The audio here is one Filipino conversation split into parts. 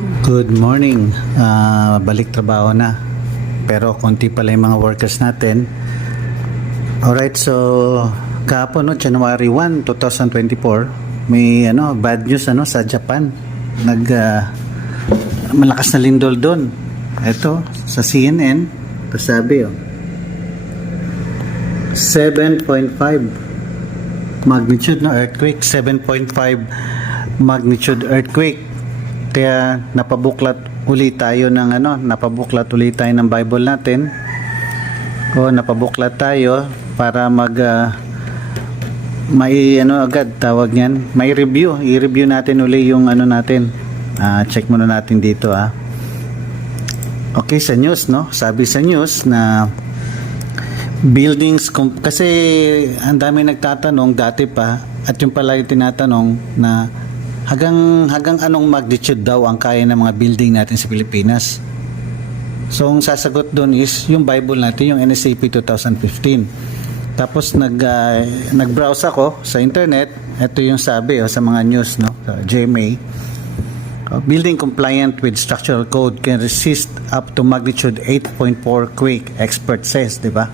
Good morning. Ah, balik trabaho na. Pero konti pala yung mga workers natin. Alright, so kahapon no, January 1, 2024, may ano, bad news ano sa Japan. Nag ah, malakas na lindol doon. Ito sa CNN, sabi oh. 7.5 magnitude no earthquake, 7.5 magnitude earthquake. Kaya napabuklat uli tayo ng ano, napabuklat uli tayo ng Bible natin. O napabuklat tayo para mag ah, may ano agad tawag niyan, may review, i-review natin uli yung ano natin. Ah, check muna natin dito ah. Okay sa news no, sabi sa news na buildings kasi ang dami nagtatanong dati pa at yung pala yung tinatanong na hanggang hanggang anong magnitude daw ang kaya ng mga building natin sa Pilipinas. So ang sasagot doon is yung Bible natin, yung NSAP 2015. Tapos nag ah, nag-browse ako sa internet, ito yung sabi oh, sa mga news no, sa GMA. Uh, building compliant with structural code can resist up to magnitude 8.4 quake, expert says, di ba?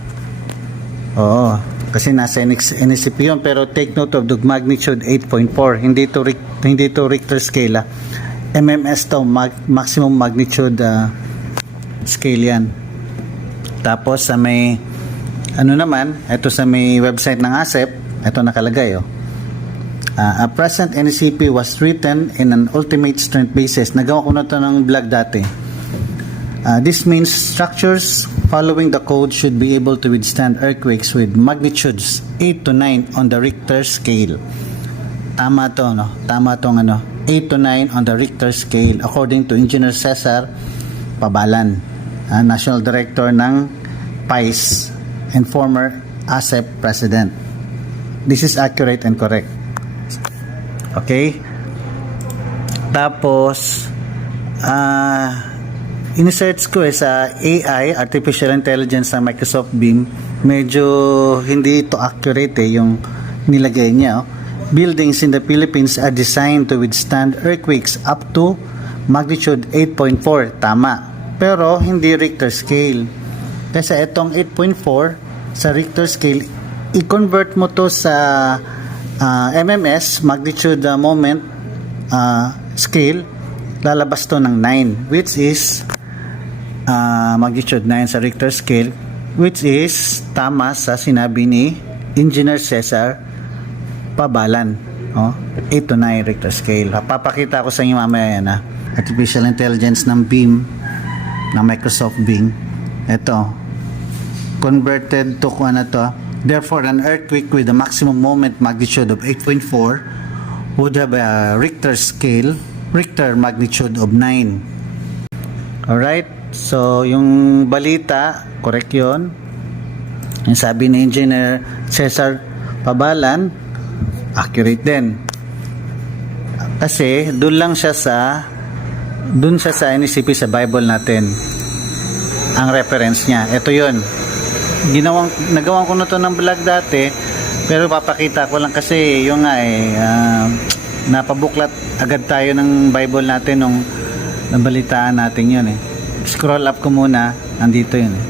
Oo, kasi nasa NSCP yun, pero take note of the magnitude 8.4, hindi to, hindi to Richter scale, ah. MMS to, mag- maximum magnitude ah, scale yan. Tapos sa may, ano naman, ito sa may website ng ASEP, ito nakalagay, oh. Uh, a present NCP was written in an ultimate strength basis. Nagawa ko na to ng vlog dati. Uh, this means structures following the code should be able to withstand earthquakes with magnitudes 8 to 9 on the Richter scale. Tama to, no? Tama tong ano, 8 to 9 on the Richter scale according to Engineer Cesar Pabalan, uh, National Director ng PICE and former ASEP President. This is accurate and correct. Okay? Tapos, ah, in-search ko eh sa AI, Artificial Intelligence ng Microsoft Beam, medyo hindi ito accurate eh, yung nilagay niya. Oh. Buildings in the Philippines are designed to withstand earthquakes up to magnitude 8.4. Tama. Pero hindi Richter scale. Kasi itong 8.4 sa Richter scale, i-convert mo to sa ah, MMS, magnitude ah, moment ah, scale, lalabas to ng 9, which is ah, magnitude 9 sa Richter scale, which is tama sa sinabi ni Engineer Cesar Pabalan. Oh, 8 to 9 Richter scale. Papakita ko sa inyo mamaya yan ha. Artificial Intelligence ng BIM, ng Microsoft Bing. Ito, converted to kung ano to. Therefore, an earthquake with a maximum moment magnitude of 8.4 would have a Richter scale, Richter magnitude of 9. Alright? So, yung balita, correct yun. Yung sabi ni Engineer Cesar Pabalan, accurate din. Kasi, doon lang siya sa doon siya sa NCP sa Bible natin ang reference niya. Ito yun. Ginawang, nagawan ko na to ng vlog dati, pero papakita ko lang kasi yung nga eh, ah, napabuklat agad tayo ng Bible natin nung nabalitaan natin yun eh. Scroll up ko muna, andito yun eh.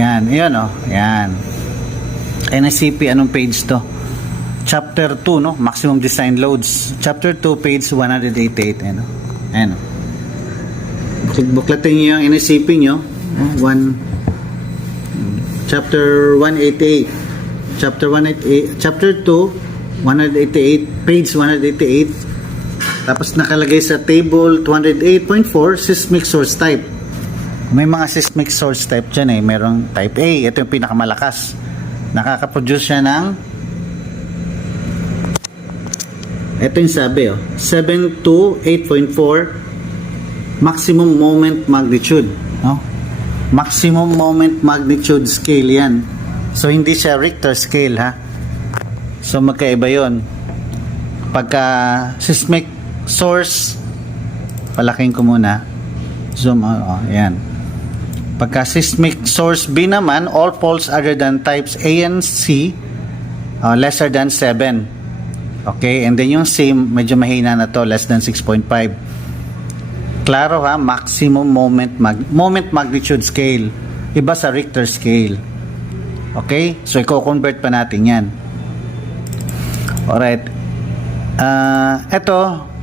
Yan, yun oh, yan. NSCP, anong page to? Chapter 2, no? Maximum Design Loads. Chapter 2, page 188. Ano? So, buklatin niyo yung NSCP nyo. One, chapter 188. Chapter 188. Chapter 2, 188. Page 188. Tapos nakalagay sa table 208.4, seismic source type. May mga seismic source type dyan eh. Merong type A. Ito yung pinakamalakas. Nakaka-produce siya ng ito yung sabi oh. 7 to 8.4 maximum moment magnitude. No? Maximum moment magnitude scale yan. So hindi siya Richter scale ha. So magkaiba yon. Pagka seismic source palaking ko muna. Zoom oh, oh yan. Pagka seismic source B naman, all faults other than types A and C uh, lesser than 7. Okay, and then yung C, medyo mahina na to, less than 6.5. Klaro ha, maximum moment mag moment magnitude scale. Iba sa Richter scale. Okay? So i-convert pa natin 'yan. Alright. Ah, eto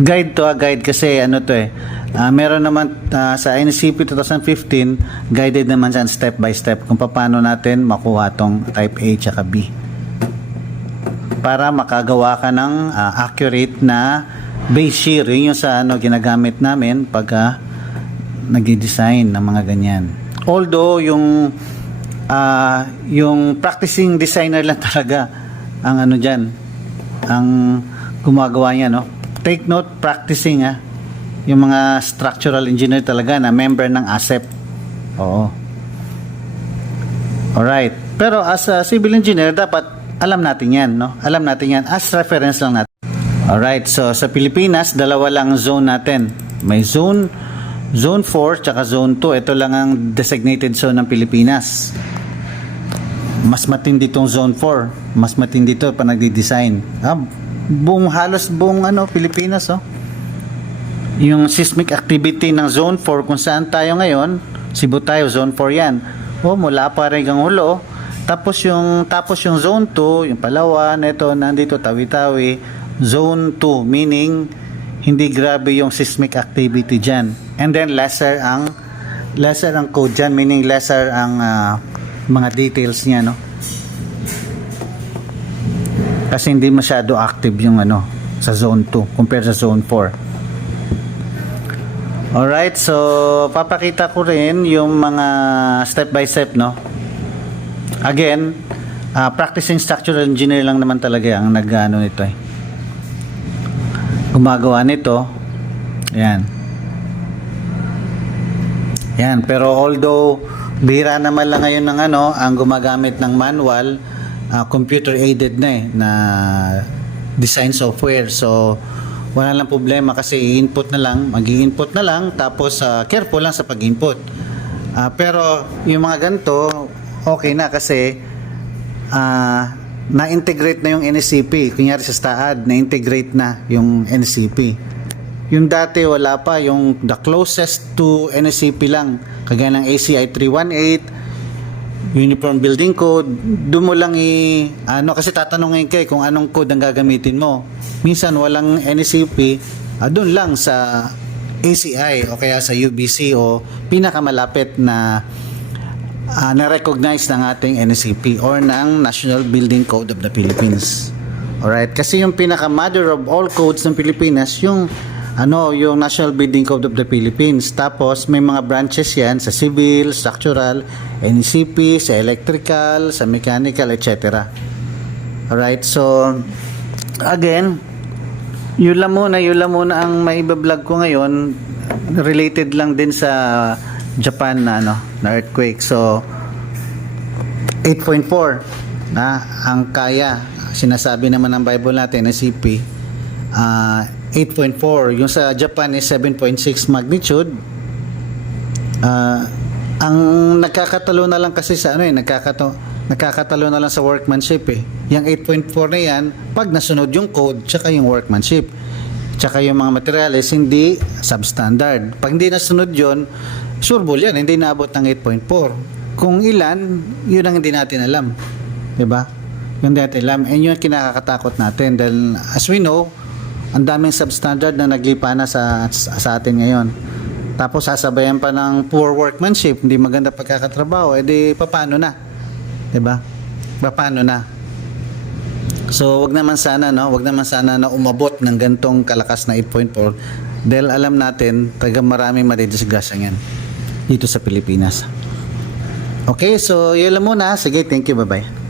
guide to, ah, guide kasi ano to eh. Ah, meron naman ah, sa NCP 2015, guided naman yan step by step kung paano natin makuha tong type A at B. Para makagawa ka ng ah, accurate na base shear. Yun yung sa ano ginagamit namin pag ah, nagdi-design ng mga ganyan. Although yung ah, yung practicing designer lang talaga ang ano diyan ang gumagawa niya no. Take note practicing ah yung mga structural engineer talaga na member ng ASEP. Oo. Alright. Pero as a civil engineer, dapat alam natin yan, no? Alam natin yan. As reference lang natin. Alright. So, sa Pilipinas, dalawa lang zone natin. May zone, zone 4, tsaka zone 2. Ito lang ang designated zone ng Pilipinas. Mas matindi tong zone 4. Mas matindi to pa nagdi-design. Ah, buong halos buong ano, Pilipinas, oh. Yung seismic activity ng zone 4 kung saan tayo ngayon Cebu tayo zone 4 yan. O mula pa rin ang ulo tapos yung tapos yung zone 2 yung Palawan ito nandito Tawi-Tawi zone 2 meaning hindi grabe yung seismic activity dyan. And then lesser ang lesser ang code dyan meaning lesser ang ah, mga details niya no kasi hindi masyado active yung ano sa zone 2 compared sa zone 4 Alright, so papakita ko rin yung mga step by step, no? Again, ah, practicing structural engineer lang naman talaga ang nag-ano nito eh. Gumagawa nito. Yan. Yan, pero although bihira naman lang ngayon ng ano, ang gumagamit ng manual, ah, computer aided na eh, na design software. So, wala lang problema kasi i-input na lang, mag input na lang, tapos ah, careful lang sa pag-input. Ah, pero yung mga ganito, okay na kasi ah, na-integrate na yung NCP. Kunyari sa STAAD, na-integrate na yung NCP. Yung dati wala pa, yung the closest to NCP lang, kagaya ng ACI 318, Uniform Building Code, doon mo lang i ano kasi tatanungin kay kung anong code ang gagamitin mo. Minsan walang NCP, ah, doon lang sa ACI o kaya sa UBC o pinakamalapit na ah, na-recognize ng ating NCP or ng National Building Code of the Philippines. Alright, kasi yung pinaka-mother of all codes ng Pilipinas, yung ano, yung National Building Code of the Philippines. Tapos may mga branches 'yan sa civil, structural, NCP, sa electrical, sa mechanical, etc. Alright, so again, yun lang muna, yun lang muna ang maiba-vlog ko ngayon related lang din sa Japan na ano, na earthquake. So 8.4 na ang kaya sinasabi naman ng Bible natin na CP ah 8.4 yung sa Japan is 7.6 magnitude. Ah, ang nagkakatalo na lang kasi sa ano eh nagkakato nagkakatalo na lang sa workmanship eh. Yung 8.4 na yan pag nasunod yung code tsaka yung workmanship tsaka yung mga materials hindi substandard. Pag hindi nasunod yon sureball yan hindi naabot ng 8.4 kung ilan yun ang hindi natin alam 'di ba? Yun din natin alam and yun kinakakatakot natin dahil as we know ang daming substandard na naglipa na sa, sa, atin ngayon tapos sasabayan pa ng poor workmanship, hindi maganda pagkakatrabaho, edi paano na? 'Di ba? Paano na? So, wag naman sana no, wag naman sana na umabot ng gantong kalakas na 8.4 dahil alam natin taga maraming madidisgrasya yan dito sa Pilipinas. Okay, so yun lang muna. Sige, thank you. Bye-bye.